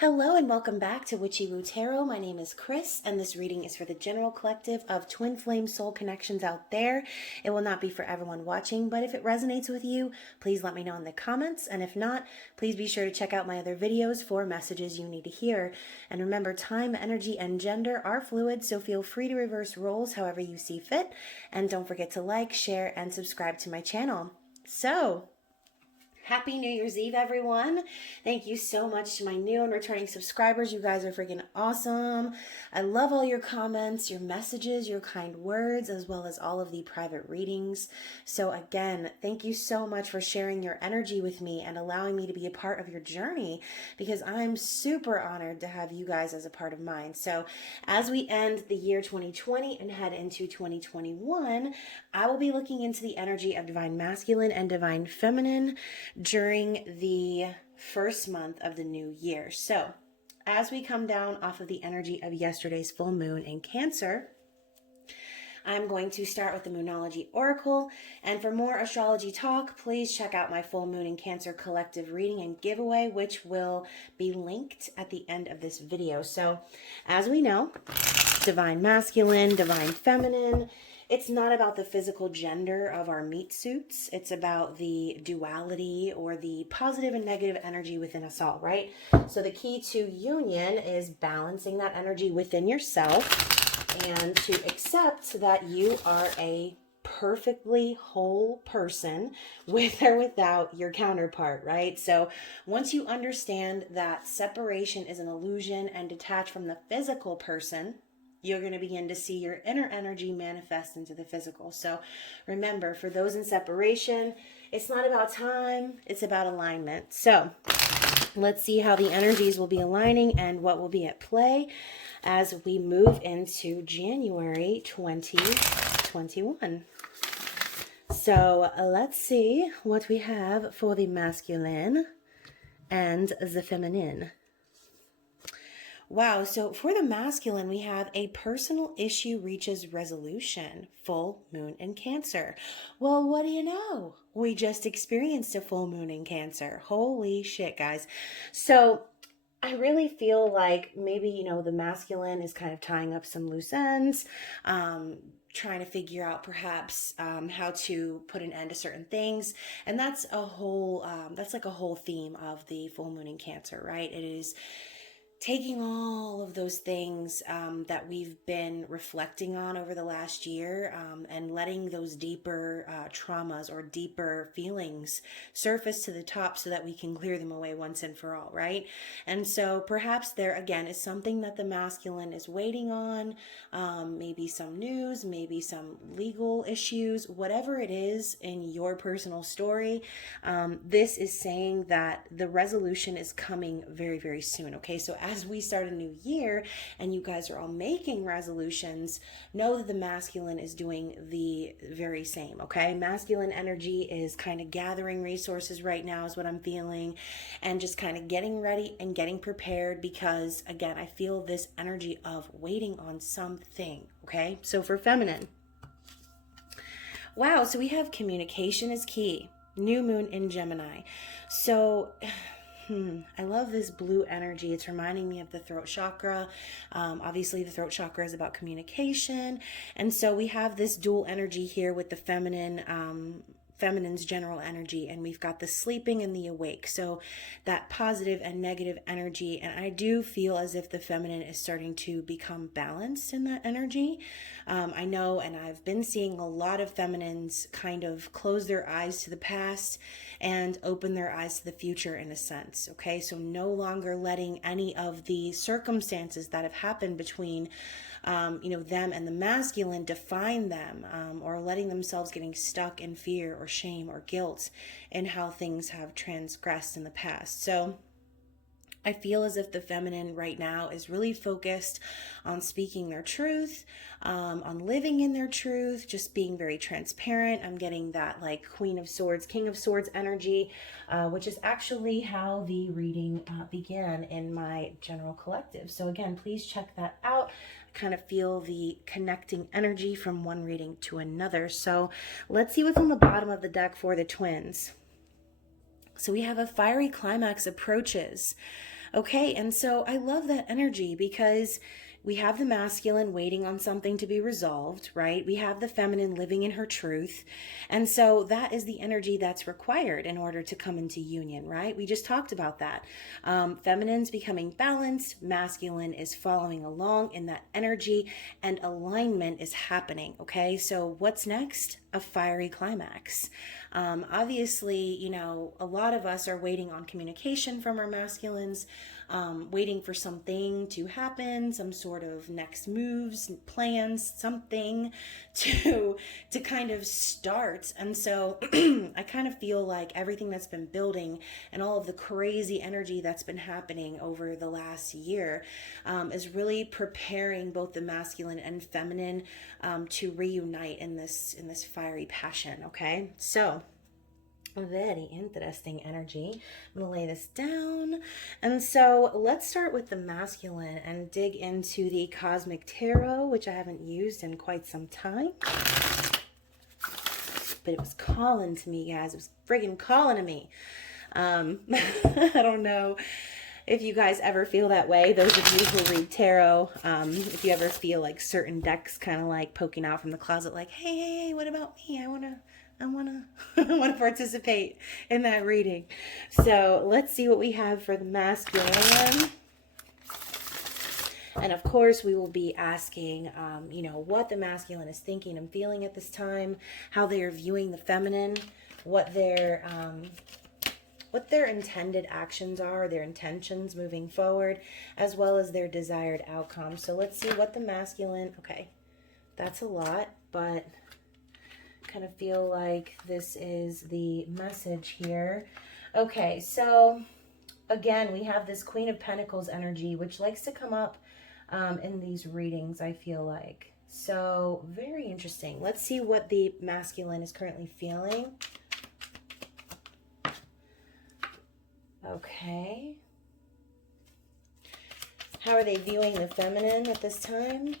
Hello and welcome back to Witchy-Woo Tarot. My name is Chris and this reading is for the general collective of twin flame soul connections out there. It will not be for everyone watching, but if it resonates with you, please let me know in the comments. And if not, please be sure to check out my other videos for messages you need to hear. And remember, time, energy, and gender are fluid, so feel free to reverse roles however you see fit. And don't forget to like, share, and subscribe to my channel. So, Happy New Year's Eve, everyone. Thank you so much to my new and returning subscribers. You guys are freaking awesome. I love all your comments, your messages, your kind words, as well as all of the private readings. So again, thank you so much for sharing your energy with me and allowing me to be a part of your journey, because I'm super honored to have you guys as a part of mine. So as we end the year 2020 and head into 2021, I will be looking into the energy of divine masculine and divine feminine during the first month of the new year. So as we come down off of the energy of yesterday's full moon in Cancer, I'm going to start with the Moonology Oracle. And for more astrology talk, please check out my full moon in Cancer collective reading and giveaway, which will be linked at the end of this video. So as we know, divine masculine, divine feminine, it's not about the physical gender of our meat suits. It's about the duality or the positive and negative energy within us all, right? So the key to union is balancing that energy within yourself and to accept that you are a perfectly whole person with or without your counterpart, right? So once you understand that separation is an illusion and detached from the physical person, you're going to begin to see your inner energy manifest into the physical. So remember, for those in separation, it's not about time, it's about alignment. So let's see how the energies will be aligning and what will be at play as we move into January 2021. So let's see what we have for the masculine and the feminine. Wow, so for the masculine, we have a personal issue reaches resolution, full moon in Cancer. Well, what do you know? We just experienced a full moon in Cancer. Holy shit, guys. So I really feel like maybe, the masculine is kind of tying up some loose ends, trying to figure out perhaps how to put an end to certain things. And that's a whole, that's like a whole theme of the full moon in Cancer, right? It is taking all of those things that we've been reflecting on over the last year and letting those deeper traumas or deeper feelings surface to the top so that we can clear them away once and for all, right? And so perhaps there, again, is something that the masculine is waiting on, maybe some news, maybe some legal issues, whatever it is in your personal story. This is saying that the resolution is coming very, very soon, okay? So as we start a new year and you guys are all making resolutions, know that the masculine is doing the very same, okay? Masculine energy is kind of gathering resources right now is what I'm feeling, and just kind of getting ready and getting prepared because, again, I feel this energy of waiting on something, okay? So for feminine, wow, so we have communication is key. New moon in Gemini. So I love this blue energy. It's reminding me of the throat chakra. Obviously, the throat chakra is about communication. And so we have this dual energy here with the feminine's general energy, and we've got the sleeping and the awake. So that positive and negative energy. And I do feel as if the feminine is starting to become balanced in that energy. I know, and I've been seeing a lot of feminines kind of close their eyes to the past and open their eyes to the future in a sense. Okay, so no longer letting any of the circumstances that have happened between them and the masculine define them, or letting themselves getting stuck in fear or shame or guilt in how things have transgressed in the past. So I feel as if the feminine right now is really focused on speaking their truth, on living in their truth, just being very transparent. I'm getting that like Queen of Swords, King of Swords energy, which is actually how the reading began in my general collective. So again, please check that out. I kind of feel the connecting energy from one reading to another. So let's see what's on the bottom of the deck for the twins. So we have a fiery climax approaches. Okay, and so I love that energy because we have the masculine waiting on something to be resolved, right? We have the feminine living in her truth. And so that is the energy that's required in order to come into union, right? We just talked about that. Feminine's becoming balanced, masculine is following along in that energy, and alignment is happening, okay? So what's next? A fiery climax. Obviously, you know, a lot of us are waiting on communication from our masculines, waiting for something to happen, some sort of next moves, plans, something to kind of start. And so I kind of feel like everything that's been building and all of the crazy energy that's been happening over the last year is really preparing both the masculine and feminine to reunite in this fiery passion. Okay, so very interesting energy. I'm gonna lay this down, and so let's start with the masculine and dig into the cosmic tarot, which I haven't used in quite some time, but it was calling to me, guys. It was friggin' calling to me. I don't know if you guys ever feel that way, those of you who read tarot, if you ever feel like certain decks kind of like poking out from the closet, like, hey, what about me? I wanna participate in that reading. So let's see what we have for the masculine. And of course, we will be asking, you know, what the masculine is thinking and feeling at this time, how they are viewing the feminine, what their intended actions are, their intentions moving forward, as well as their desired outcome. So let's see what the masculine, okay, that's a lot, but kind of feel like this is the message here. Okay, so again, we have this Queen of Pentacles energy, which likes to come up in these readings, I feel like. So very interesting. Let's see what the masculine is currently feeling. Okay. How are they viewing the feminine at this time?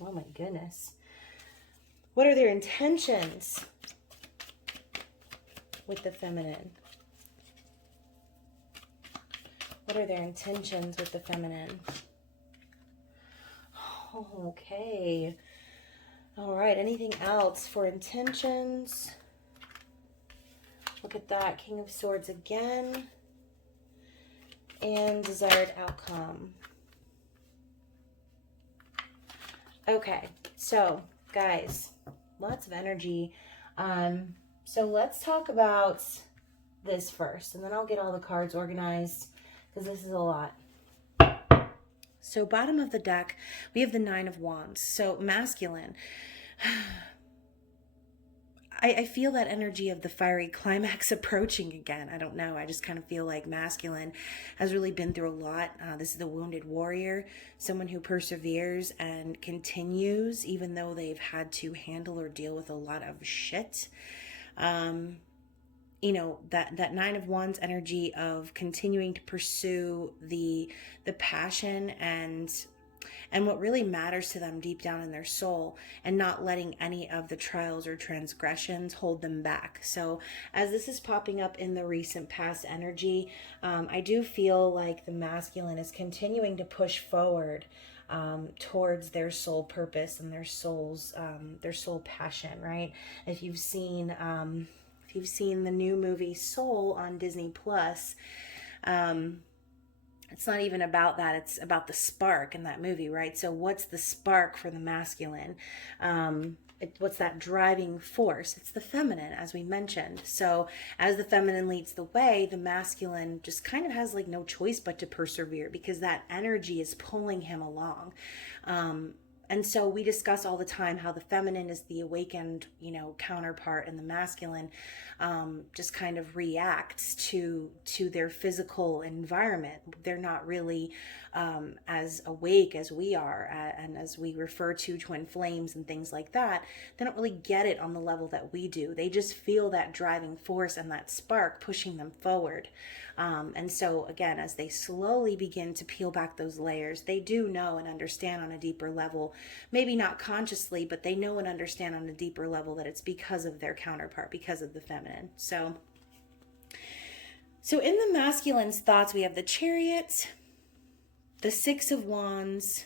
Oh my goodness. What are their intentions with the feminine? What are their intentions with the feminine? Oh, okay. All right. Anything else for intentions? Look at that. King of Swords again. And desired outcome. Okay. So, guys, lots of energy. So let's talk about this first, and then I'll get all the cards organized because this is a lot. So bottom of the deck, we have the Nine of Wands. So masculine. I feel that energy of the fiery climax approaching again. I don't know. I just kind of feel like masculine has really been through a lot. This is the wounded warrior, someone who perseveres and continues even though they've had to handle or deal with a lot of shit. You know, that Nine of Wands energy of continuing to pursue the passion and what really matters to them deep down in their soul, and not letting any of the trials or transgressions hold them back. So as this is popping up in the recent past energy, I do feel like the masculine is continuing to push forward towards their soul purpose and their soul passion, right? If you've seen the new movie Soul on Disney Plus, it's not even about that. It's about the spark in that movie, right? So what's the spark for the masculine? What's that driving force? It's the feminine, as we mentioned. So as the feminine leads the way, the masculine just kind of has like no choice but to persevere because that energy is pulling him along. And so we discuss all the time how the feminine is the awakened, you know, counterpart, and the masculine just kind of reacts to their physical environment. They're not really as awake as we are, and as we refer to twin flames and things like that, they don't really get it on the level that we do. They just feel that driving force and that spark pushing them forward. And so again, as they slowly begin to peel back those layers, they do know and understand on a deeper level, maybe not consciously, but they know and understand on a deeper level that it's because of their counterpart, because of the feminine. So So in the masculine's thoughts, we have the Chariot, the Six of Wands,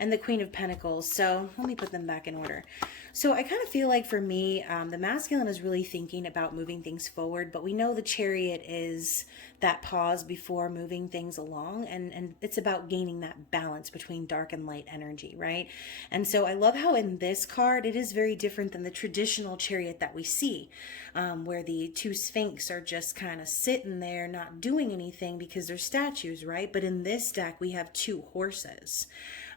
and the Queen of Pentacles. So let me put them back in order. So I kind of feel like for me, the masculine is really thinking about moving things forward, but we know the Chariot is that pause before moving things along, and it's about gaining that balance between dark and light energy, right? And so I love how in this card, it is very different than the traditional Chariot that we see, where the two Sphinx are just kind of sitting there not doing anything because they're statues, right? But in this deck, we have two horses.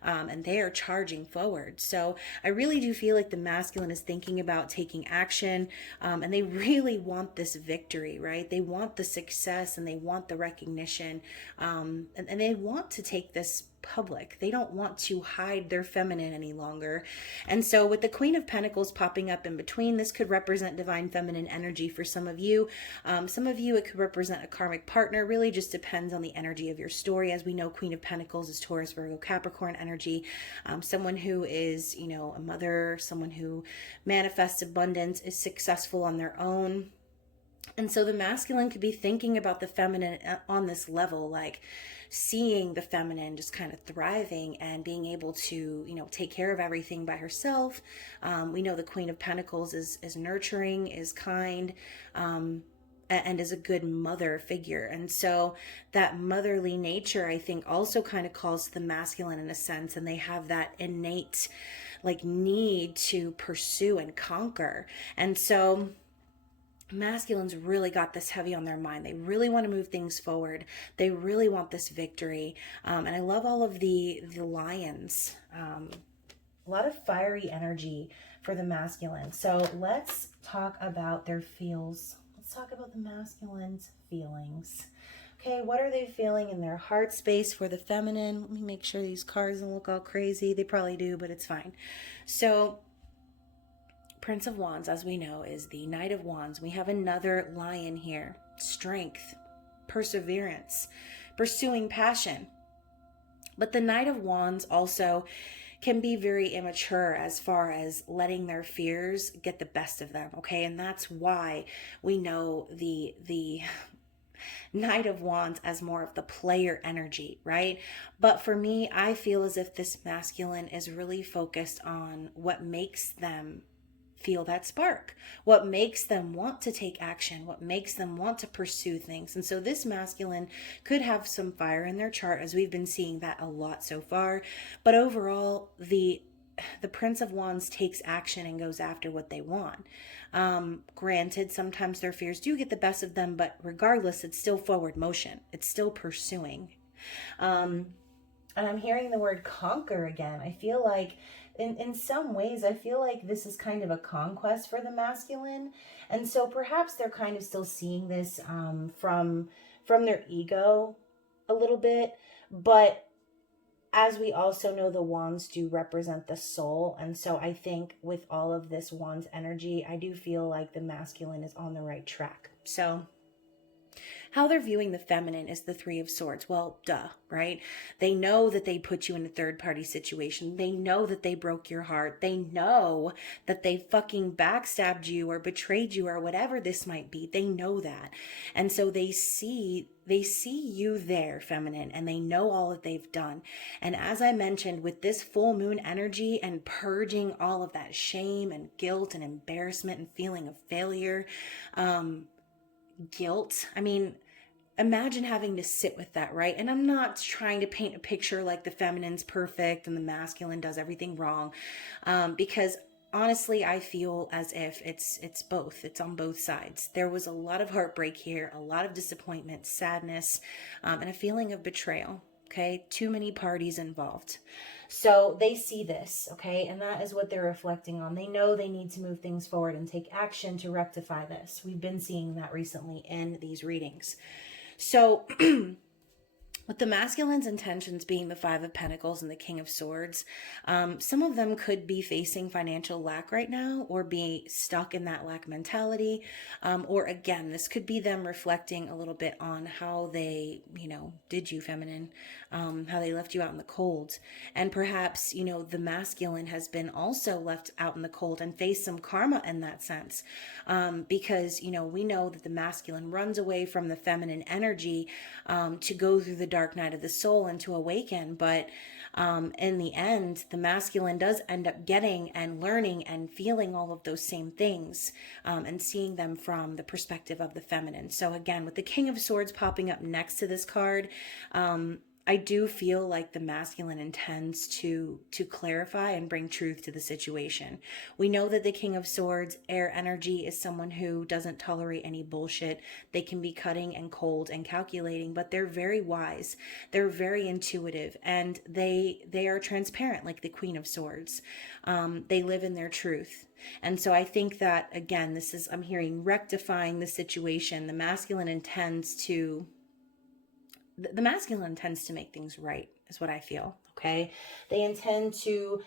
And they are charging forward. So I really do feel like the masculine is thinking about taking action, and they really want this victory, right? They want the success and they want the recognition, and they want to take this public. They don't want to hide their feminine any longer. And so with the Queen of Pentacles popping up in between, this could represent divine feminine energy for some of you. Some of you, it could represent a karmic partner. Really just depends on the energy of your story. As we know, Queen of Pentacles is Taurus, Virgo, Capricorn energy. Someone who is, you know, a mother, someone who manifests abundance, is successful on their own. And so the masculine could be thinking about the feminine on this level, like seeing the feminine just kind of thriving and being able to, you know, take care of everything by herself. We know the Queen of Pentacles is nurturing, is kind, and is a good mother figure. And so that motherly nature, I think, also kind of calls to the masculine in a sense, and they have that innate like need to pursue and conquer. And so masculines really got this heavy on their mind. They really want to move things forward. They really want this victory. And I love all of the lions. A lot of fiery energy for the masculine. So let's talk about their feels. Let's talk about the masculine's feelings. Okay, what are they feeling in their heart space for the feminine? Let me make sure these cards don't look all crazy. They probably do, but it's fine. So Prince of Wands, as we know, is the Knight of Wands. We have another lion here. Strength, perseverance, pursuing passion. But the Knight of Wands also can be very immature as far as letting their fears get the best of them, okay? And that's why we know the Knight of Wands as more of the player energy, right? But for me, I feel as if this masculine is really focused on what makes them feel that spark, what makes them want to take action, what makes them want to pursue things. And so this masculine could have some fire in their chart, as we've been seeing that a lot so far. But overall, the Prince of Wands takes action and goes after what they want. Granted, sometimes their fears do get the best of them, but regardless, it's still forward motion. It's still pursuing. And I'm hearing the word conquer again. I feel like in some ways, I feel like this is kind of a conquest for the masculine. And so perhaps they're kind of still seeing this from their ego a little bit. But as we also know, the wands do represent the soul. And so I think with all of this wands energy, I do feel like the masculine is on the right track. So how they're viewing the feminine is the Three of Swords. Well, duh, right? They know that they put you in a third-party situation. They know that they broke your heart. They know that they fucking backstabbed you or betrayed you or whatever this might be. They know that. And so they see you there, feminine, and they know all that they've done. And as I mentioned, with this full moon energy and purging all of that shame and guilt and embarrassment and feeling of failure, guilt. I mean, imagine having to sit with that, right? And I'm not trying to paint a picture like the feminine's perfect and the masculine does everything wrong, because honestly, I feel as if it's both. It's on both sides. There was a lot of heartbreak here, a lot of disappointment, sadness, and a feeling of betrayal. Okay, too many parties involved. So they see this, okay, and that is what they're reflecting on. They know they need to move things forward and take action to rectify this. We've been seeing that recently in these readings. So With the masculine's intentions being the Five of Pentacles and the King of Swords, some of them could be facing financial lack right now or be stuck in that lack mentality. Or again, this could be them reflecting a little bit on how they, did you, feminine, how they left you out in the cold. And perhaps, the masculine has been also left out in the cold and faced some karma in that sense. Because, we know that the masculine runs away from the feminine energy to go through the dark night of the soul and to awaken. But in the end, the masculine does end up getting and learning and feeling all of those same things and seeing them from the perspective of the feminine. So again, with the King of Swords popping up next to this card, I do feel like the masculine intends to clarify and bring truth to the situation. We know that the King of Swords, air energy, is someone who doesn't tolerate any bullshit. They can be cutting and cold and calculating, but they're very wise. They're very intuitive, and they are transparent like the Queen of Swords. They live in their truth. And so I think that, again, I'm hearing rectifying the situation. The masculine intends to make things right, is what I feel. Okay. They intend to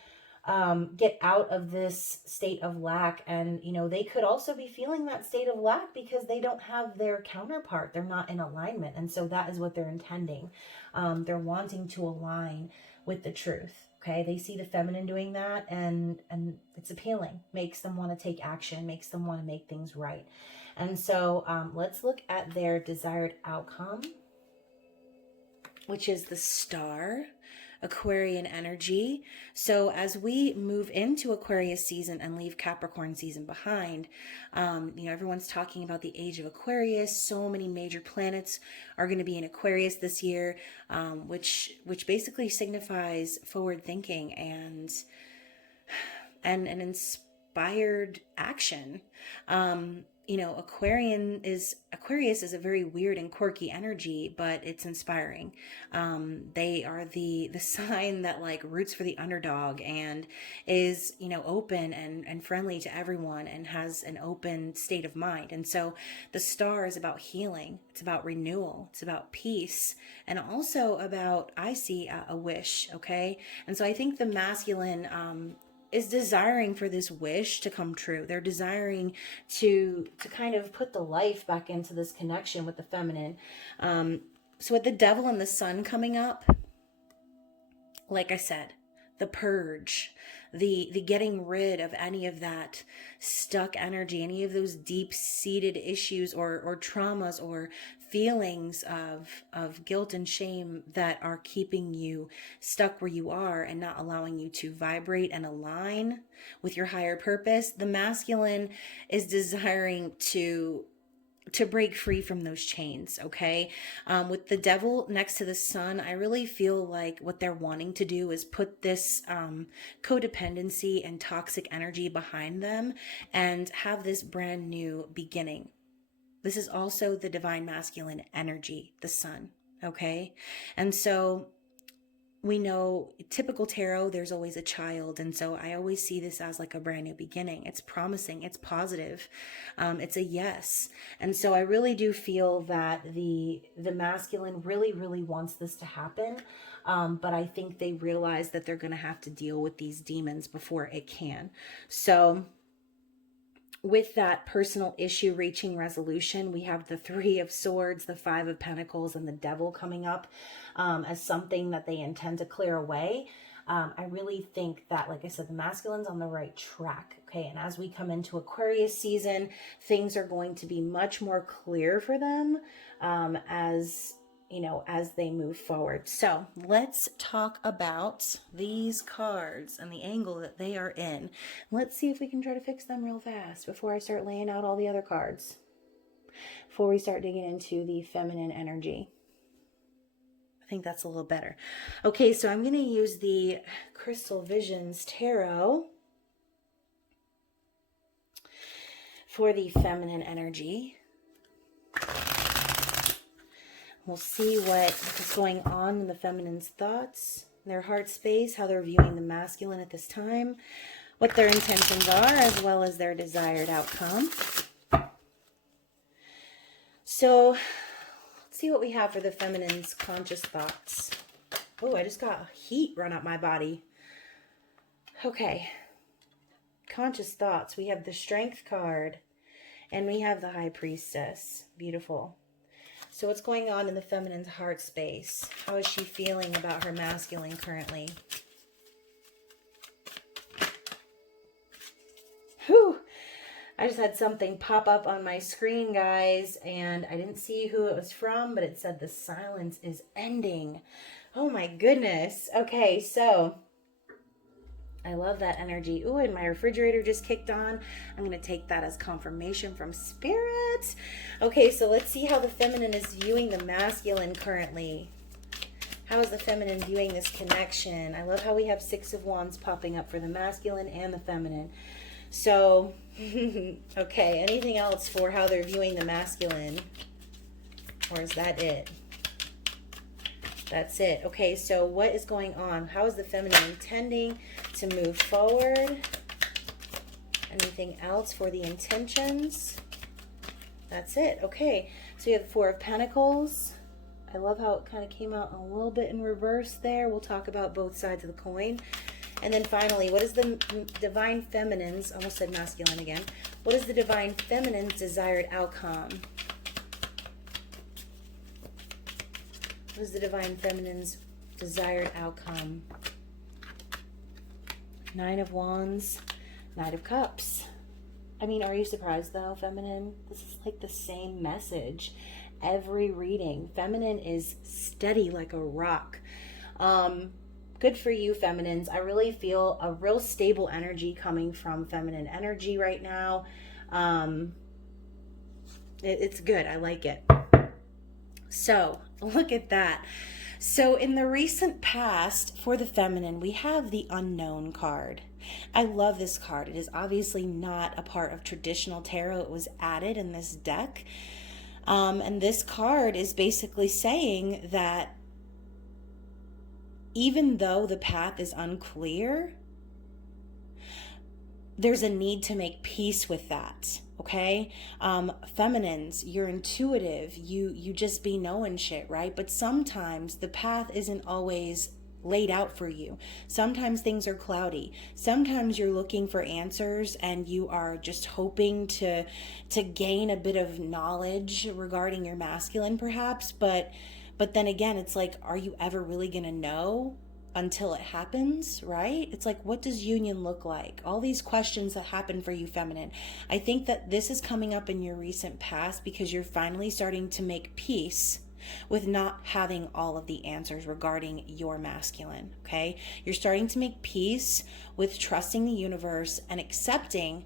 get out of this state of lack. And, they could also be feeling that state of lack because they don't have their counterpart. They're not in alignment. And so that is what they're intending. They're wanting to align with the truth. Okay. They see the feminine doing that, and it's appealing, makes them want to take action, makes them want to make things right. And so let's look at their desired outcome, which is the Star, Aquarian energy. So as we move into Aquarius season and leave Capricorn season behind, everyone's talking about the age of Aquarius. So many major planets are going to be in Aquarius this year, which basically signifies forward thinking and an inspired action. Aquarius is a very weird and quirky energy, but it's inspiring. They are the sign that roots for the underdog and is, open and friendly to everyone and has an open state of mind. And so the Star is about healing. It's about renewal. It's about peace, and also about, I see a wish. Okay. And so I think the masculine, is desiring for this wish to come true. They're desiring to kind of put the life back into this connection with the feminine. So with the Devil and the Sun coming up, like I said, the purge, the getting rid of any of that stuck energy, any of those deep-seated issues or traumas or feelings of guilt and shame that are keeping you stuck where you are and not allowing you to vibrate and align with your higher purpose. The masculine is desiring to break free from those chains. Okay. With the Devil next to the Sun, I really feel like what they're wanting to do is put this codependency and toxic energy behind them and have this brand new beginning. This is also the divine masculine energy, the Sun. Okay. And so we know, typical tarot, there's always a child. And so I always see this as like a brand new beginning. It's promising. It's positive. It's a yes. And so I really do feel that the masculine really, really wants this to happen. But I think they realize that they're going to have to deal with these demons before it can. So with that personal issue reaching resolution, we have the Three of Swords, the Five of Pentacles, and the Devil coming up as something that they intend to clear away. I really think that, like I said, the masculine's on the right track. Okay, and as we come into Aquarius season, things are going to be much more clear for them as they move forward. So let's talk about these cards and the angle that they are in. Let's see if we can try to fix them real fast before I start laying out all the other cards, before we start digging into the feminine energy. I think that's a little better. Okay, so I'm going to use the Crystal Visions Tarot for the feminine energy. We'll see what is going on in the feminine's thoughts, their heart space, how they're viewing the masculine at this time, what their intentions are, as well as their desired outcome. So let's see what we have for the feminine's conscious thoughts. Oh, I just got heat run up my body. Okay. Conscious thoughts. We have the Strength card. And we have the High Priestess. Beautiful. So what's going on in the feminine's heart space? How is she feeling about her masculine currently? Whew. I just had something pop up on my screen, guys, and I didn't see who it was from, but it said the silence is ending. Oh my goodness. Okay, so I love that energy. Ooh, and my refrigerator just kicked on. I'm going to take that as confirmation from Spirit. Okay, so let's see how the feminine is viewing the masculine currently. How is the feminine viewing this connection? I love how we have Six of Wands popping up for the masculine and the feminine. So, okay, anything else for how they're viewing the masculine? Or is that it? That's it. Okay, so what is going on? How is the feminine intending to move forward? Anything else for the intentions? That's it. Okay, so you have the Four of Pentacles. I love how it kind of came out a little bit in reverse there. We'll talk about both sides of the coin. And then finally, what is the Divine Feminine's, almost said masculine again. What is the Divine Feminine's desired outcome? What is the Divine Feminine's desired outcome? Nine of Wands, Knight of Cups. I mean, are you surprised though, feminine? This is like the same message every reading. Feminine is steady like a rock. Good for you, feminines. I really feel a real stable energy coming from feminine energy right now. It's good. I like it. So look at that. So in the recent past, for the feminine, we have the Unknown card. I love this card. It is obviously not a part of traditional tarot. It was added in this deck. And this card is basically saying that even though the path is unclear, there's a need to make peace with that. Okay, feminines, you're intuitive, you just be knowing shit, right? But sometimes the path isn't always laid out for you. Sometimes things are cloudy. Sometimes you're looking for answers and you are just hoping to gain a bit of knowledge regarding your masculine perhaps, but then again, it's like, are you ever really gonna know until it happens, right? It's like, what does union look like? All these questions that happen for you, feminine. I think that this is coming up in your recent past because you're finally starting to make peace with not having all of the answers regarding your masculine, okay? You're starting to make peace with trusting the universe and accepting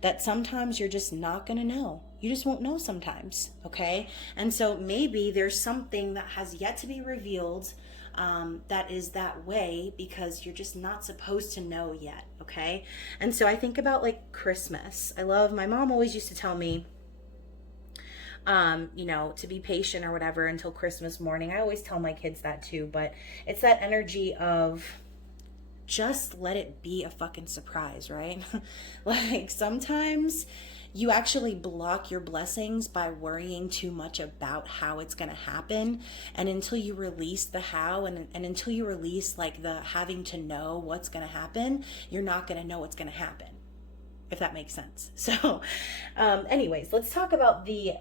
that sometimes you're just not going to know. You just won't know sometimes, okay? And so maybe there's something that has yet to be revealed that is that way because you're just not supposed to know yet, okay? And so I think about like Christmas. My mom always used to tell me, to be patient or whatever until Christmas morning. I always tell my kids that too, but it's that energy of just let it be a fucking surprise, right? Like sometimes you actually block your blessings by worrying too much about how it's going to happen. And until you release the how and until you release like the having to know what's going to happen, you're not going to know what's going to happen, if that makes sense. So anyways, let's talk about the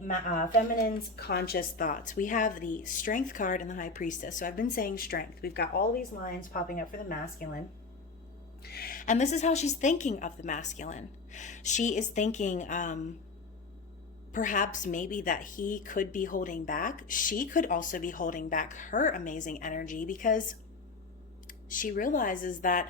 feminine's conscious thoughts. We have the Strength card and the High Priestess. So I've been saying strength. We've got all these lines popping up for the masculine. And this is how she's thinking of the masculine. She is thinking perhaps maybe that he could be holding back. She could also be holding back her amazing energy because she realizes that,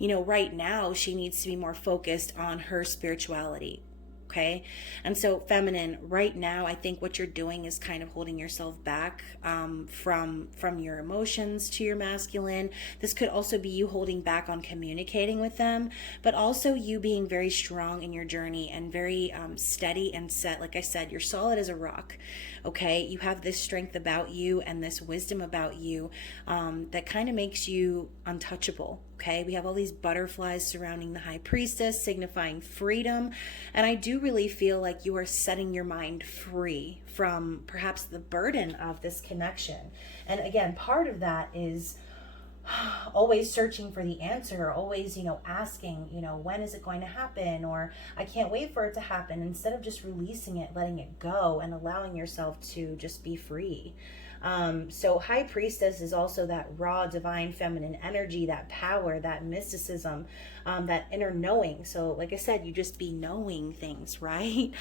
right now she needs to be more focused on her spirituality. Okay. And so feminine, right now, I think what you're doing is kind of holding yourself back from your emotions to your masculine. This could also be you holding back on communicating with them, but also you being very strong in your journey and very steady and set. Like I said, you're solid as a rock. Okay. You have this strength about you and this wisdom about you that kind of makes you untouchable. Okay, we have all these butterflies surrounding the High Priestess, signifying freedom. And I do really feel like you are setting your mind free from perhaps the burden of this connection. And again, part of that is always searching for the answer, always, asking, when is it going to happen? Or I can't wait for it to happen, instead of just releasing it, letting it go, and allowing yourself to just be free. So High Priestess is also that raw, divine, feminine energy, that power, that mysticism, that inner knowing. So like I said, you just be knowing things, right?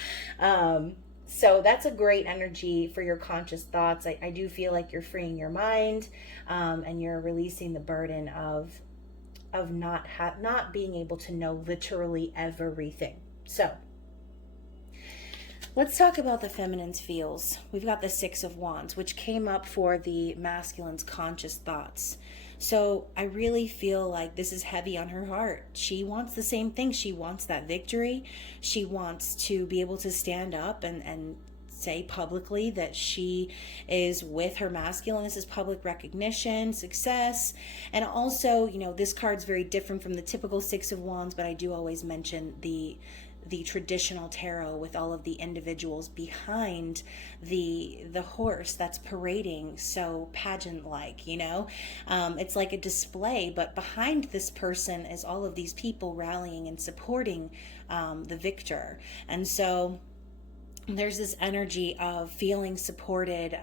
So that's a great energy for your conscious thoughts. I do feel like you're freeing your mind, and you're releasing the burden of not being able to know literally everything. So let's talk about the feminine's feels. We've got the Six of Wands, which came up for the masculine's conscious thoughts. So I really feel like this is heavy on her heart. She wants the same thing. She wants that victory. She wants to be able to stand up and say publicly that she is with her masculine. This is public recognition, success. And also, this card's very different from the typical Six of Wands, but I do always mention the traditional tarot with all of the individuals behind the horse that's parading so pageant like, it's like a display, but behind this person is all of these people rallying and supporting the victor. And so there's this energy of feeling supported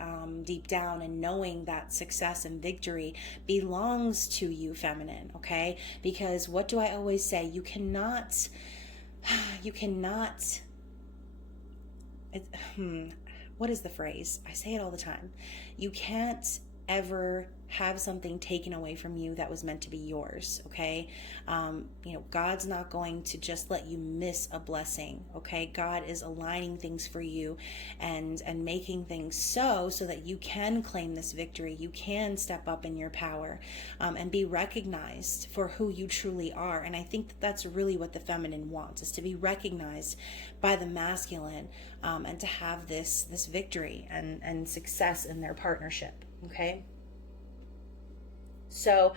deep down, and knowing that success and victory belongs to you, feminine. Okay, because what do I always say? You cannot what is the phrase? I say it all the time. You can't ever have something taken away from you that was meant to be yours. Okay. God's not going to just let you miss a blessing. Okay. God is aligning things for you and making things so that you can claim this victory. You can step up in your power, and be recognized for who you truly are. And I think that's really what the feminine wants, is to be recognized by the masculine, and to have this victory and success in their partnership. Okay. So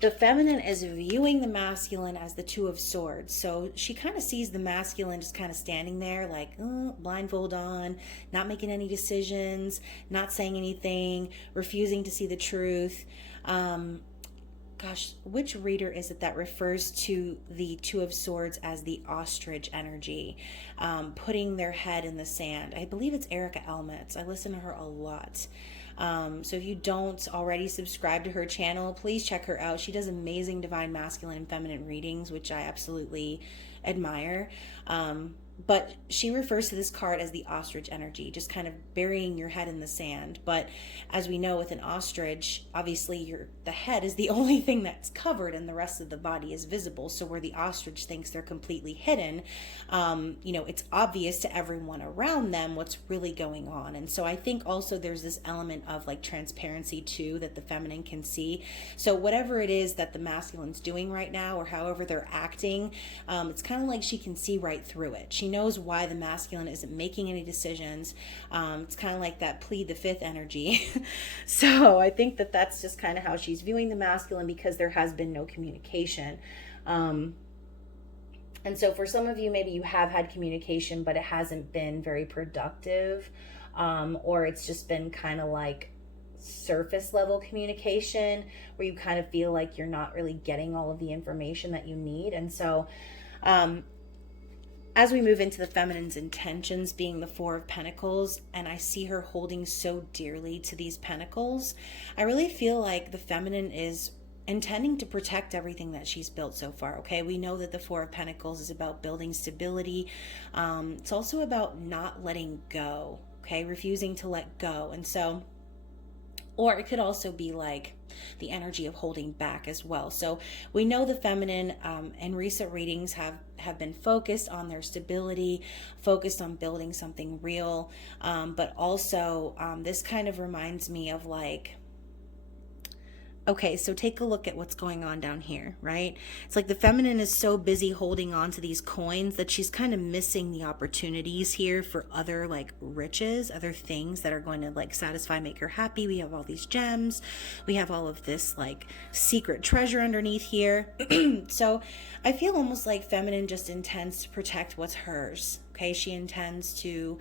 the feminine is viewing the masculine as the Two of Swords. So she kind of sees the masculine just kind of standing there like, blindfold on, not making any decisions, not saying anything, refusing to see the truth. Which reader is it that refers to the Two of Swords as the ostrich energy, putting their head in the sand? I believe it's Erica Elmetz. I listen to her a lot. So if you don't already subscribe to her channel, please check her out. She does amazing divine masculine and feminine readings, which I absolutely admire. But she refers to this card as the ostrich energy, just kind of burying your head in the sand. But as we know, with an ostrich, obviously the head is the only thing that's covered and the rest of the body is visible. So where the ostrich thinks they're completely hidden, it's obvious to everyone around them what's really going on. And so I think also there's this element of like transparency too, that the feminine can see. So whatever it is that the masculine's doing right now, or however they're acting, it's kind of like she can see right through it. She knows why the masculine isn't making any decisions. It's kind of like that plead the fifth energy. So I think that that's just kind of how she's viewing the masculine, because there has been no communication. And so for some of you, maybe you have had communication, but it hasn't been very productive, or it's just been kind of like surface level communication where you kind of feel like you're not really getting all of the information that you need. And so as we move into the feminine's intentions, being the Four of Pentacles, and I see her holding so dearly to these pentacles, I really feel like the feminine is intending to protect everything that she's built so far. Okay, we know that the Four of Pentacles is about building stability. It's also about not letting go, okay, refusing to let go. And so, or it could also be like the energy of holding back as well. So we know the feminine in recent readings have been focused on their stability, focused on building something real, but also this kind of reminds me of like Okay, so take a look at what's going on down here, right? It's like the feminine is so busy holding on to these coins that she's kind of missing the opportunities here for other like riches, other things that are going to like satisfy, make her happy. We have all these gems. We have all of this like secret treasure underneath here. So I feel almost like feminine just intends to protect what's hers. Okay, she intends to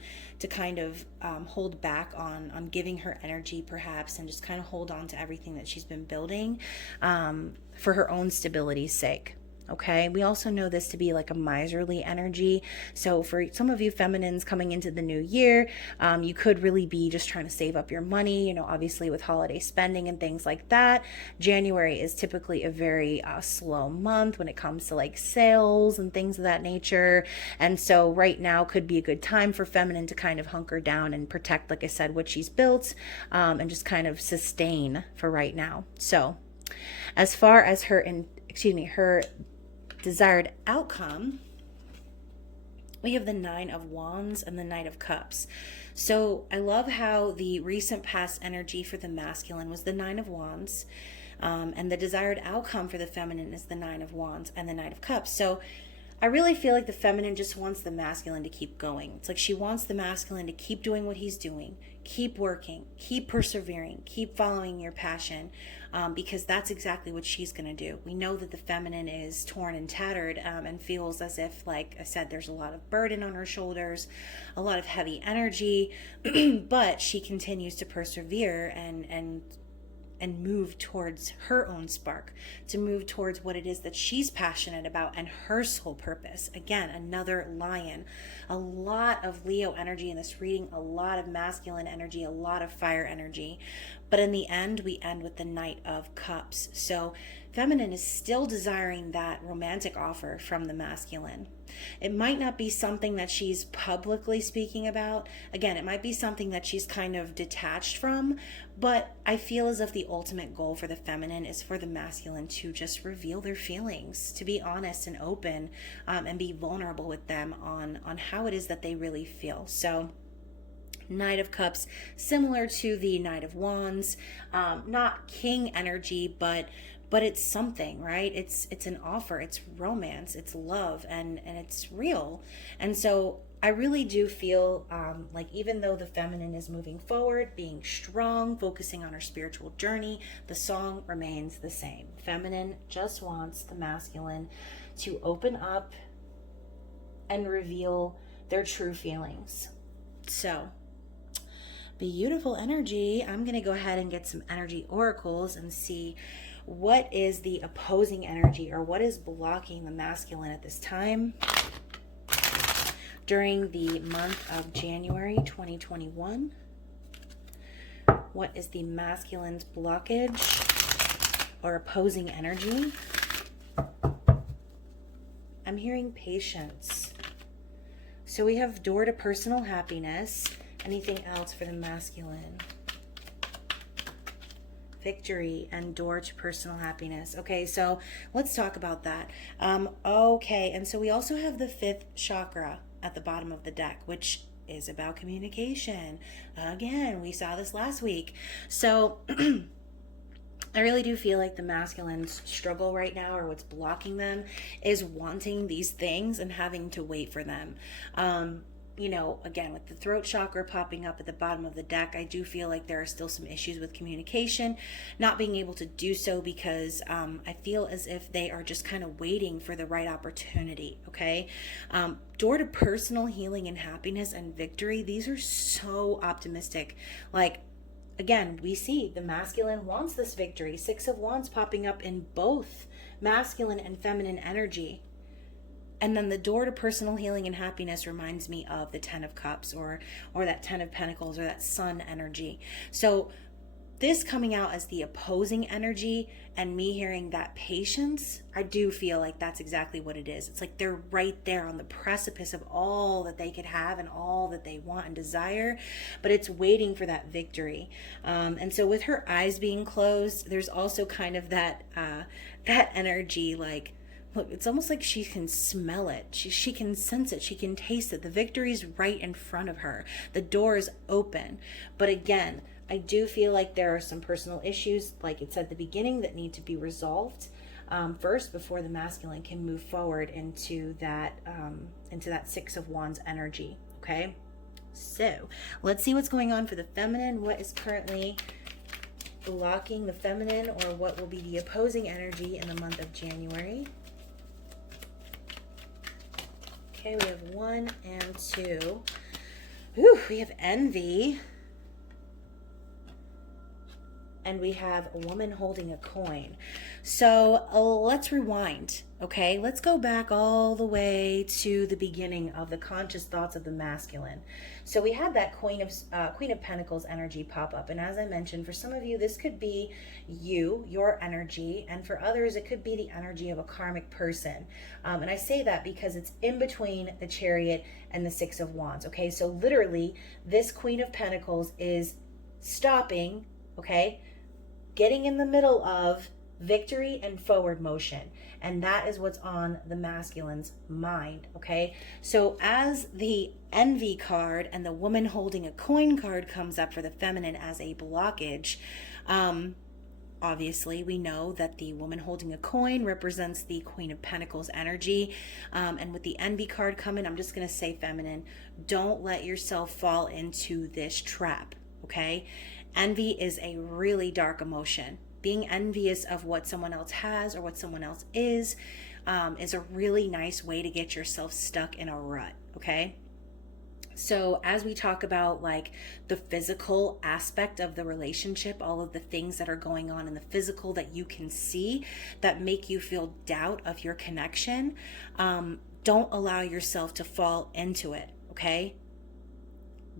kind of hold back on giving her energy perhaps, and just kind of hold on to everything that she's been building for her own stability's sake. Okay, we also know this to be like a miserly energy. So for some of you feminines coming into the new year, you could really be just trying to save up your money, you know, obviously with holiday spending and things like that. January is typically a very slow month when it comes to like sales and things of that nature. And so right now could be a good time for feminine to kind of hunker down and protect, like I said, what she's built, and just kind of sustain for right now. So as far as her desired outcome, we have the Nine of Wands and the Knight of Cups. So I love how the recent past energy for the masculine was the Nine of Wands, and the desired outcome for the feminine is the Nine of Wands and the Knight of Cups. So I really feel like the feminine just wants the masculine to keep going. It's like she wants the masculine to keep doing what he's doing, keep working, keep persevering, keep following your passion, because that's exactly what she's going to do. We know that the feminine is torn and tattered, and feels as if, like I said, there's a lot of burden on her shoulders, a lot of heavy energy, but she continues to persevere and move towards her own spark, to move towards what it is that she's passionate about and her sole purpose. Again, another lion. A lot of Leo energy in this reading, a lot of masculine energy, a lot of fire energy. But in the end, we end with the Knight of Cups. So feminine is still desiring that romantic offer from the masculine. It might not be something that she's publicly speaking about. Again, it might be something that she's kind of detached from, but I feel as if the ultimate goal for the feminine is for the masculine to just reveal their feelings, to be honest and open, and be vulnerable with them on how it is that they really feel. So Knight of Cups, similar to the Knight of Wands, not king energy, but it's something, right? It's an offer, it's romance, it's love, and it's real. And so I really do feel like even though the feminine is moving forward, being strong, focusing on her spiritual journey, the song remains the same. Feminine just wants the masculine to open up and reveal their true feelings. So beautiful energy. I'm going to go ahead and get some energy oracles and see what is the opposing energy, or what is blocking the masculine at this time during the month of January 2021. What is the masculine's blockage or opposing energy? I'm hearing patience. So we have door to personal happiness. Anything else for the masculine? Victory and door to personal happiness. Okay, so let's talk about that. Okay, and so we also have the fifth chakra at the bottom of the deck, which is about communication. Again, we saw this last week. So I really do feel like the masculine's struggle right now, or what's blocking them, is wanting these things and having to wait for them. You know, again, with the throat chakra popping up at the bottom of the deck, I do feel like there are still some issues with communication, not being able to do so because I feel as if they are just kind of waiting for the right opportunity, okay? Door to personal healing and happiness and victory, these are so optimistic. Like, again, we see the masculine wants this victory. Six of Wands popping up in both masculine and feminine energy. And then the door to personal healing and happiness reminds me of the Ten of Cups, or that Ten of Pentacles, or that Sun energy. So this coming out as the opposing energy, and me hearing that patience, I do feel like that's exactly what it is. It's like they're right there on the precipice of all that they could have and all that they want and desire, but it's waiting for that victory. And so with her eyes being closed, there's also kind of that energy, like, look, it's almost like she can smell it. She can sense it. She can taste it. The victory's right in front of her. The door is open. But again, I do feel like there are some personal issues, like it said at the beginning, that need to be resolved first before the masculine can move forward into that Six of Wands energy. Okay, so let's see what's going on for the feminine. What is currently blocking the feminine, or what will be the opposing energy in the month of January? Okay, we have 1 and 2. Ooh, we have envy. And we have a woman holding a coin. So let's rewind, okay? Let's go back all the way to the beginning of the conscious thoughts of the masculine. So we had that Queen of Pentacles energy pop up. And as I mentioned, for some of you, this could be your energy. And for others, it could be the energy of a karmic person. And I say that because it's in between the Chariot and the Six of Wands, okay? So literally, this Queen of Pentacles is stopping, okay? Getting in the middle of victory and forward motion. And that is what's on the masculine's mind, okay? So as the envy card and the woman holding a coin card comes up for the feminine as a blockage, obviously we know that the woman holding a coin represents the Queen of Pentacles energy. And with the envy card coming, I'm just going to say, feminine, don't let yourself fall into this trap, okay? Envy is a really dark emotion. Being envious of what someone else has or what someone else is a really nice way to get yourself stuck in a rut, okay? So as we talk about like the physical aspect of the relationship, all of the things that are going on in the physical that you can see that make you feel doubt of your connection, don't allow yourself to fall into it, okay?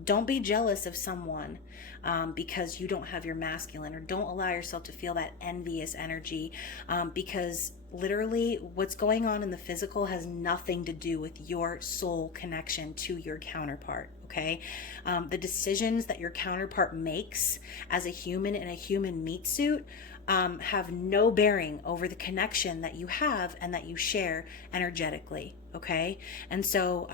Don't be jealous of someone because you don't have your masculine, or don't allow yourself to feel that envious energy because literally what's going on in the physical has nothing to do with your soul connection to your counterpart, okay? The decisions that your counterpart makes as a human in a human meat suit have no bearing over the connection that you have and that you share energetically, okay? And so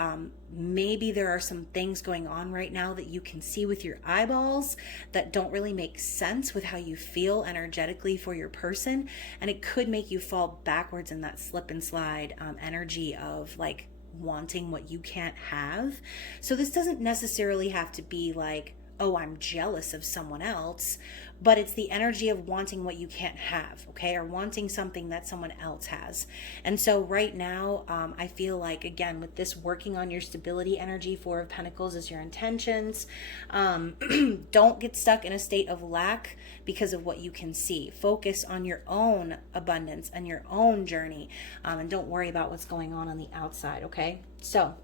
maybe there are some things going on right now that you can see with your eyeballs that don't really make sense with how you feel energetically for your person, and it could make you fall backwards in that slip and slide energy of like wanting what you can't have. So this doesn't necessarily have to be like, oh, I'm jealous of someone else, but it's the energy of wanting what you can't have, okay? Or wanting something that someone else has. And so right now, I feel like, again, with this working on your stability energy, Four of Pentacles is your intentions. Don't get stuck in a state of lack because of what you can see. Focus on your own abundance and your own journey, and don't worry about what's going on the outside, okay? So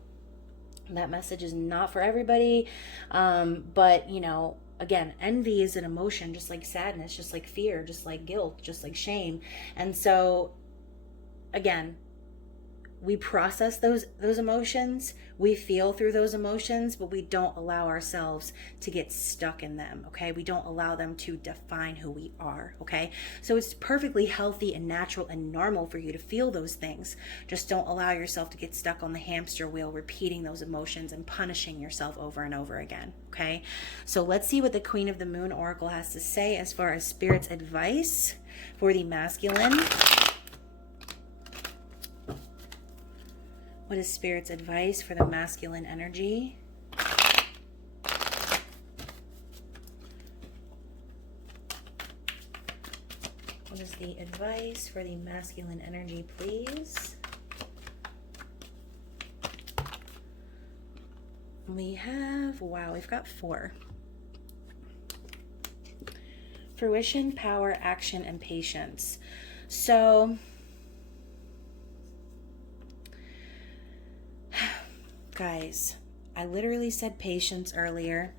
that message is not for everybody, but you know, again, envy is an emotion, just like sadness, just like fear, just like guilt, just like shame. And so again, we process those emotions, we feel through those emotions, but we don't allow ourselves to get stuck in them, okay? We don't allow them to define who we are, okay? So it's perfectly healthy and natural and normal for you to feel those things. Just don't allow yourself to get stuck on the hamster wheel, repeating those emotions and punishing yourself over and over again, okay? So let's see what the Queen of the Moon Oracle has to say as far as Spirit's advice for the masculine. What is Spirit's advice for the masculine energy? What is the advice for the masculine energy, please? We have, wow, we've got 4. Fruition, power, action, and patience. So guys, I literally said patience earlier.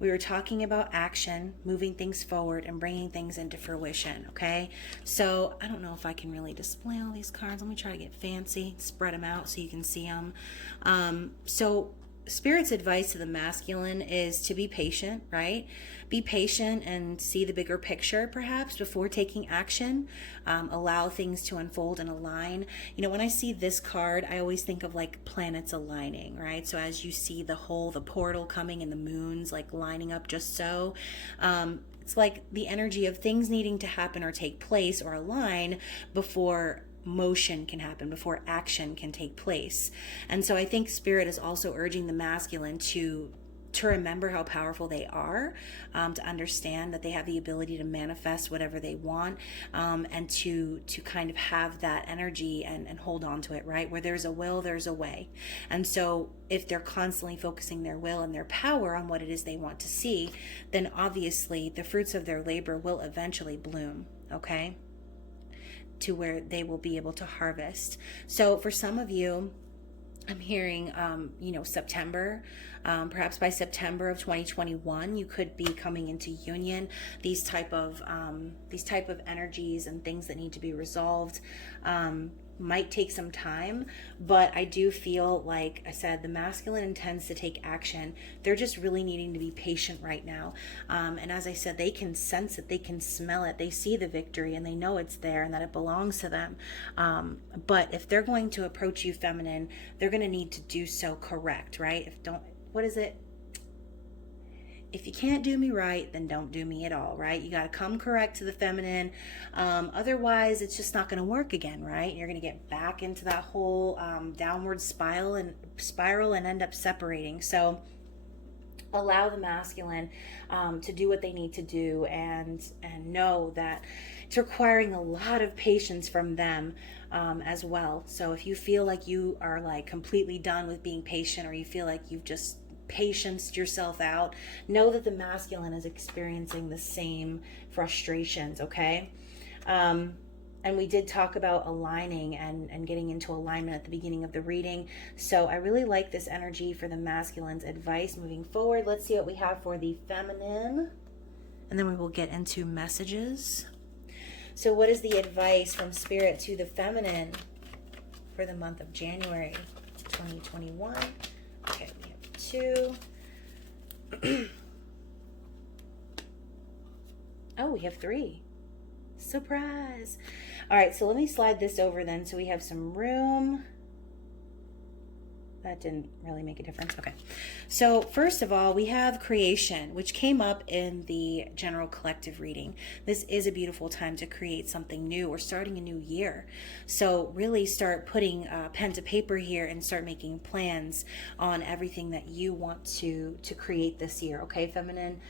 We were talking about action, moving things forward and bringing things into fruition, okay? So I don't know if I can really display all these cards. Let me try to get fancy, spread them out so you can see them. So Spirit's advice to the masculine is to be patient, right? Be patient and see the bigger picture, perhaps, before taking action. Allow things to unfold and align. You know, when I see this card, I always think of like planets aligning, right? So as you see the portal coming and the moons like lining up just so, it's like the energy of things needing to happen or take place or align before motion can happen, before action can take place. And so I think Spirit is also urging the masculine to remember how powerful they are, to understand that they have the ability to manifest whatever they want, and to kind of have that energy and hold on to it, right? Where there's a will, there's a way. And so if they're constantly focusing their will and their power on what it is they want to see, then obviously the fruits of their labor will eventually bloom, okay? To where they will be able to harvest. So for some of you, I'm hearing, September, perhaps by September of 2021, you could be coming into union. These type of energies and things that need to be resolved might take some time, but I do feel, like I said, the masculine intends to take action. They're just really needing to be patient right now. And as I said, they can sense it, they can smell it, they see the victory and they know it's there and that it belongs to them. But if they're going to approach you feminine, they're going to need to do so correct, right? If you can't do me right, then don't do me at all, right? You got to come correct to the feminine. Otherwise, it's just not going to work again, right? You're going to get back into that whole downward spiral and end up separating. So allow the masculine to do what they need to do, and know that it's requiring a lot of patience from them as well. So if you feel like you are like completely done with being patient, or you feel like you've just patience yourself out, know that the masculine is experiencing the same frustrations, okay? And we did talk about aligning and getting into alignment at the beginning of the reading. So I really like this energy for the masculine's advice moving forward. Let's see what we have for the feminine, and then we will get into messages. So what is the advice from Spirit to the feminine for the month of January 2021? Okay, we have 2. Oh, we have 3. Surprise. All right, so let me slide this over then so we have some room. That didn't really make a difference. Okay. So first of all, we have creation, which came up in the general collective reading. This is a beautiful time to create something new or starting a new year. So really start putting pen to paper here and start making plans on everything that you want to create this year. Okay, feminine.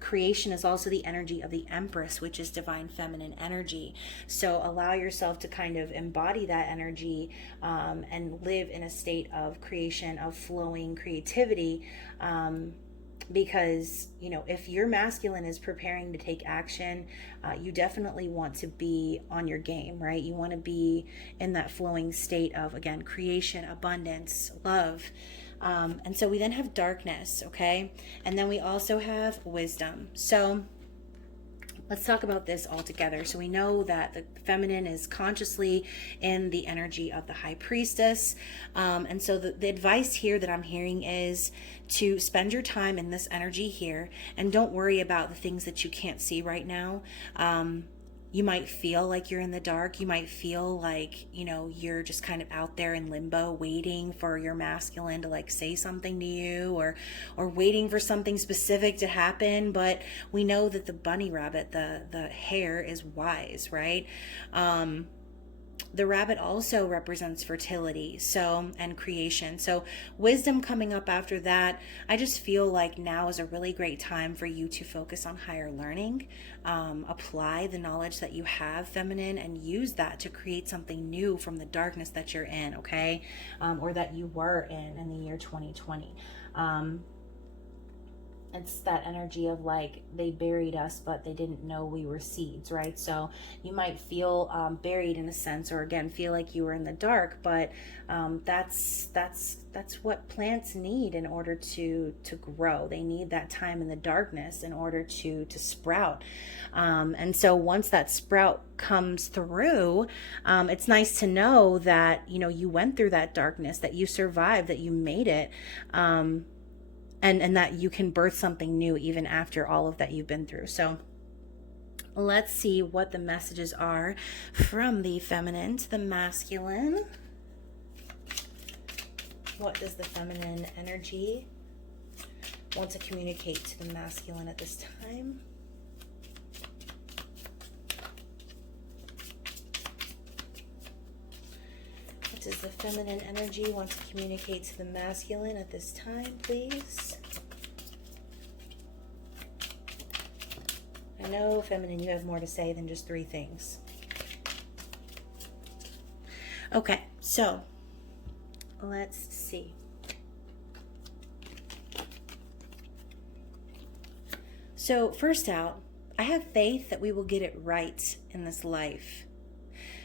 Creation is also the energy of the Empress, which is divine feminine energy. So allow yourself to kind of embody that energy and live in a state of creation, of flowing creativity. Because, if your masculine is preparing to take action, you definitely want to be on your game, right? You want to be in that flowing state of, again, creation, abundance, love. And so we then have darkness, okay? And then we also have wisdom. So let's talk about this all together. So we know that the feminine is consciously in the energy of the high priestess. And so the advice here that I'm hearing is to spend your time in this energy here, and don't worry about the things that you can't see right now. You might feel like you're in the dark. You might feel like, you're just kind of out there in limbo, waiting for your masculine to like say something to you, or waiting for something specific to happen. But we know that the bunny rabbit, the hare, is wise, right? The rabbit also represents fertility, and creation. So wisdom coming up after that. I just feel like now is a really great time for you to focus on higher learning, apply the knowledge that you have, feminine, and use that to create something new from the darkness that you're in, okay? Or that you were in the year 2020. It's that energy of like they buried us, but they didn't know we were seeds, right? So you might feel buried in a sense, or again feel like you were in the dark, but that's what plants need in order to grow. They need that time in the darkness in order to sprout. And so once that sprout comes through, it's nice to know that you went through that darkness, that you survived, that you made it. And that you can birth something new even after all of that you've been through. So let's see what the messages are from the feminine to the masculine. What does the feminine energy want to communicate to the masculine at this time? What does the feminine energy want to communicate to the masculine at this time, please? I know, feminine, you have more to say than just 3 things. Okay, so let's see. So first out, I have faith that we will get it right in this life.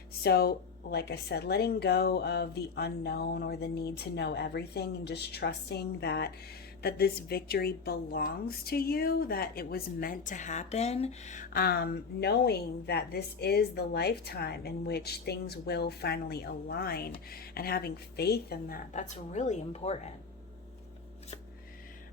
So like I said, letting go of the unknown or the need to know everything and just trusting that this victory belongs to you, that it was meant to happen, knowing that this is the lifetime in which things will finally align, and having faith in that. That's really important.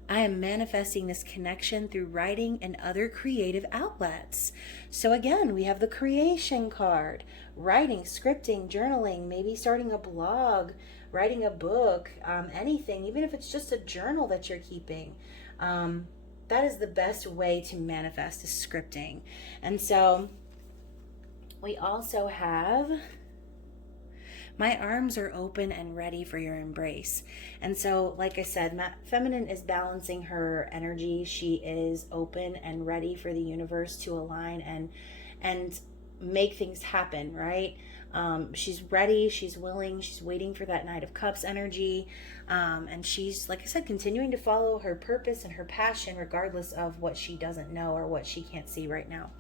I am manifesting this connection through writing and other creative outlets. So again, we have the creation card, writing, scripting, journaling, maybe starting a blog, writing a book, anything, even if it's just a journal that you're keeping. That is the best way to manifest, is scripting. And so we also have, my arms are open and ready for your embrace. And so, like I said, feminine is balancing her energy. She is open and ready for the universe to align and make things happen, right? She's ready, she's willing, she's waiting for that Knight of Cups energy. And she's, like I said, continuing to follow her purpose and her passion, regardless of what she doesn't know or what she can't see right now.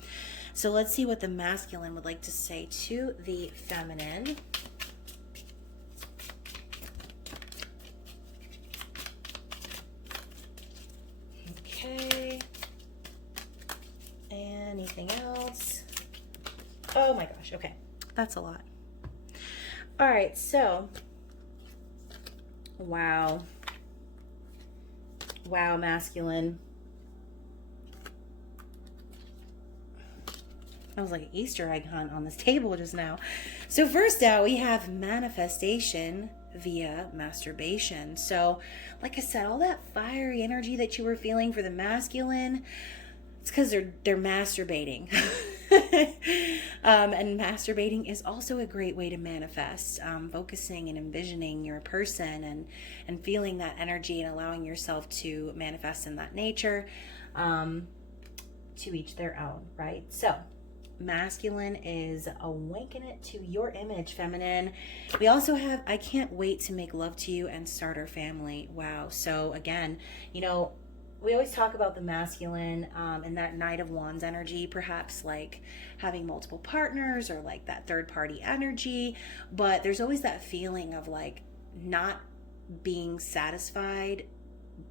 So let's see what the masculine would like to say to the feminine. Okay. Anything else? Oh my gosh, okay. That's a lot. All right, so wow, masculine. I was like an Easter egg hunt on this table just now. So first out, we have manifestation via masturbation. So like I said, all that fiery energy that you were feeling for the masculine, it's because they're masturbating. And masturbating is also a great way to manifest, focusing and envisioning your person and feeling that energy and allowing yourself to manifest in that nature. To each their own, right? So masculine is awaken it to your image, feminine. We also have, I can't wait to make love to you and start our family. Wow. So again, we always talk about the masculine and that Knight of Wands energy, perhaps like having multiple partners or like that third party energy. But there's always that feeling of like not being satisfied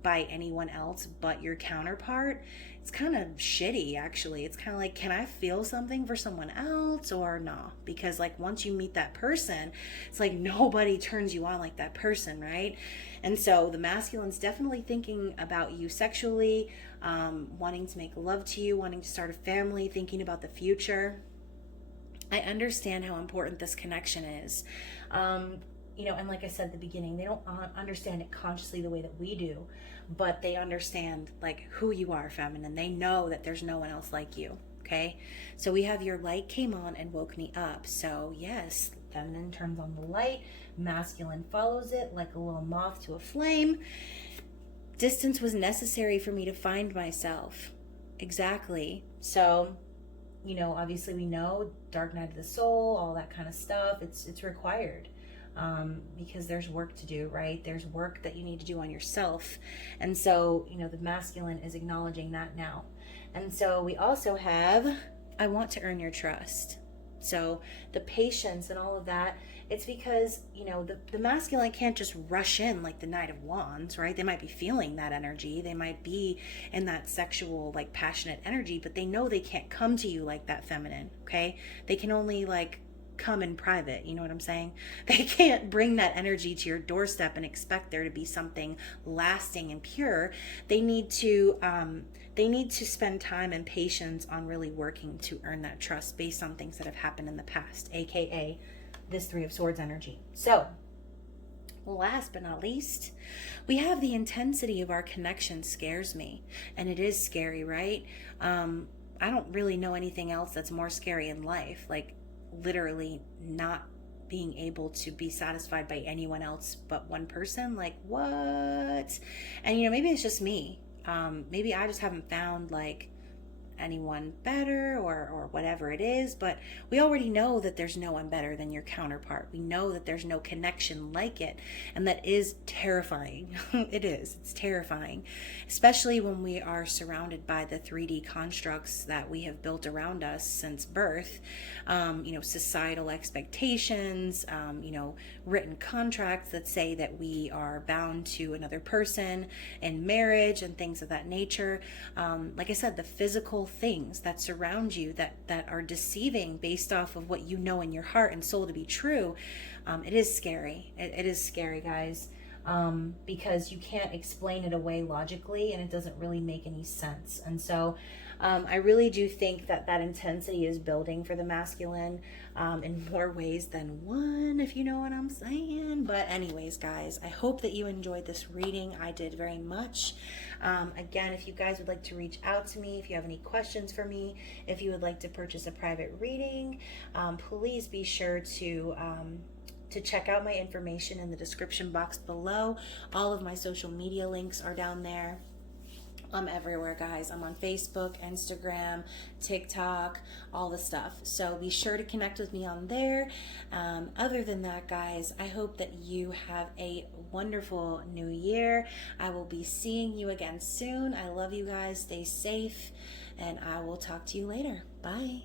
by anyone else but your counterpart. It's kind of shitty, actually. It's kind of like, can I feel something for someone else or no? Because like once you meet that person, it's like nobody turns you on like that person, right? And so the masculine's definitely thinking about you sexually, wanting to make love to you, wanting to start a family, thinking about the future. I understand how important this connection is. And like I said at the beginning, they don't understand it consciously the way that we do, but they understand like who you are, feminine. They know that there's no one else like you, okay? So we have your light came on and woke me up. So yes, feminine turns on the light, masculine follows it like a little moth to a flame. Distance was necessary for me to find myself. Exactly. So, obviously we know dark night of the soul, all that kind of stuff. It's required. because there's work to do, right? There's work that you need to do on yourself. And so, you know, the masculine is acknowledging that now. And so we also have, I want to earn your trust. So the patience and all of that, it's because, you know, the masculine can't just rush in like the Knight of Wands, right? They might be feeling that energy. They might be in that sexual, like passionate energy, but they know they can't come to you like that feminine, okay? They can only like come in private, you know what I'm saying? They can't bring that energy to your doorstep and expect there to be something lasting and pure. They need to spend time and patience on really working to earn that trust based on things that have happened in the past, aka this Three of Swords energy. So last but not least, we have the intensity of our connection scares me. And it is scary, right? I don't really know anything else that's more scary in life. Like literally not being able to be satisfied by anyone else but one person. Like what? And you know, maybe it's just me. Maybe I just haven't found like anyone better or whatever it is, but we already know that there's no one better than your counterpart. We know that there's no connection like it, and that is terrifying. It's terrifying, especially when we are surrounded by the 3D constructs that we have built around us since birth. You know, societal expectations, you know, written contracts that say that we are bound to another person in marriage and things of that nature. Like I said, the physical things that surround you that are deceiving based off of what you know in your heart and soul to be true. It is scary. It is scary, guys, because you can't explain it away logically, and it doesn't really make any sense. And so I really do think that intensity is building for the masculine in more ways than one, if you know what I'm saying. But anyways, guys, I hope that you enjoyed this reading. I did very much. Again, if you guys would like to reach out to me, if you have any questions for me, if you would like to purchase a private reading, please be sure to check out my information in the description box below. All of my social media links are down there. I'm everywhere, guys. I'm on Facebook, Instagram, TikTok, all the stuff. So be sure to connect with me on there. Other than that, guys, I hope that you have a wonderful new year. I will be seeing you again soon. I love you guys. Stay safe, and I will talk to you later. Bye.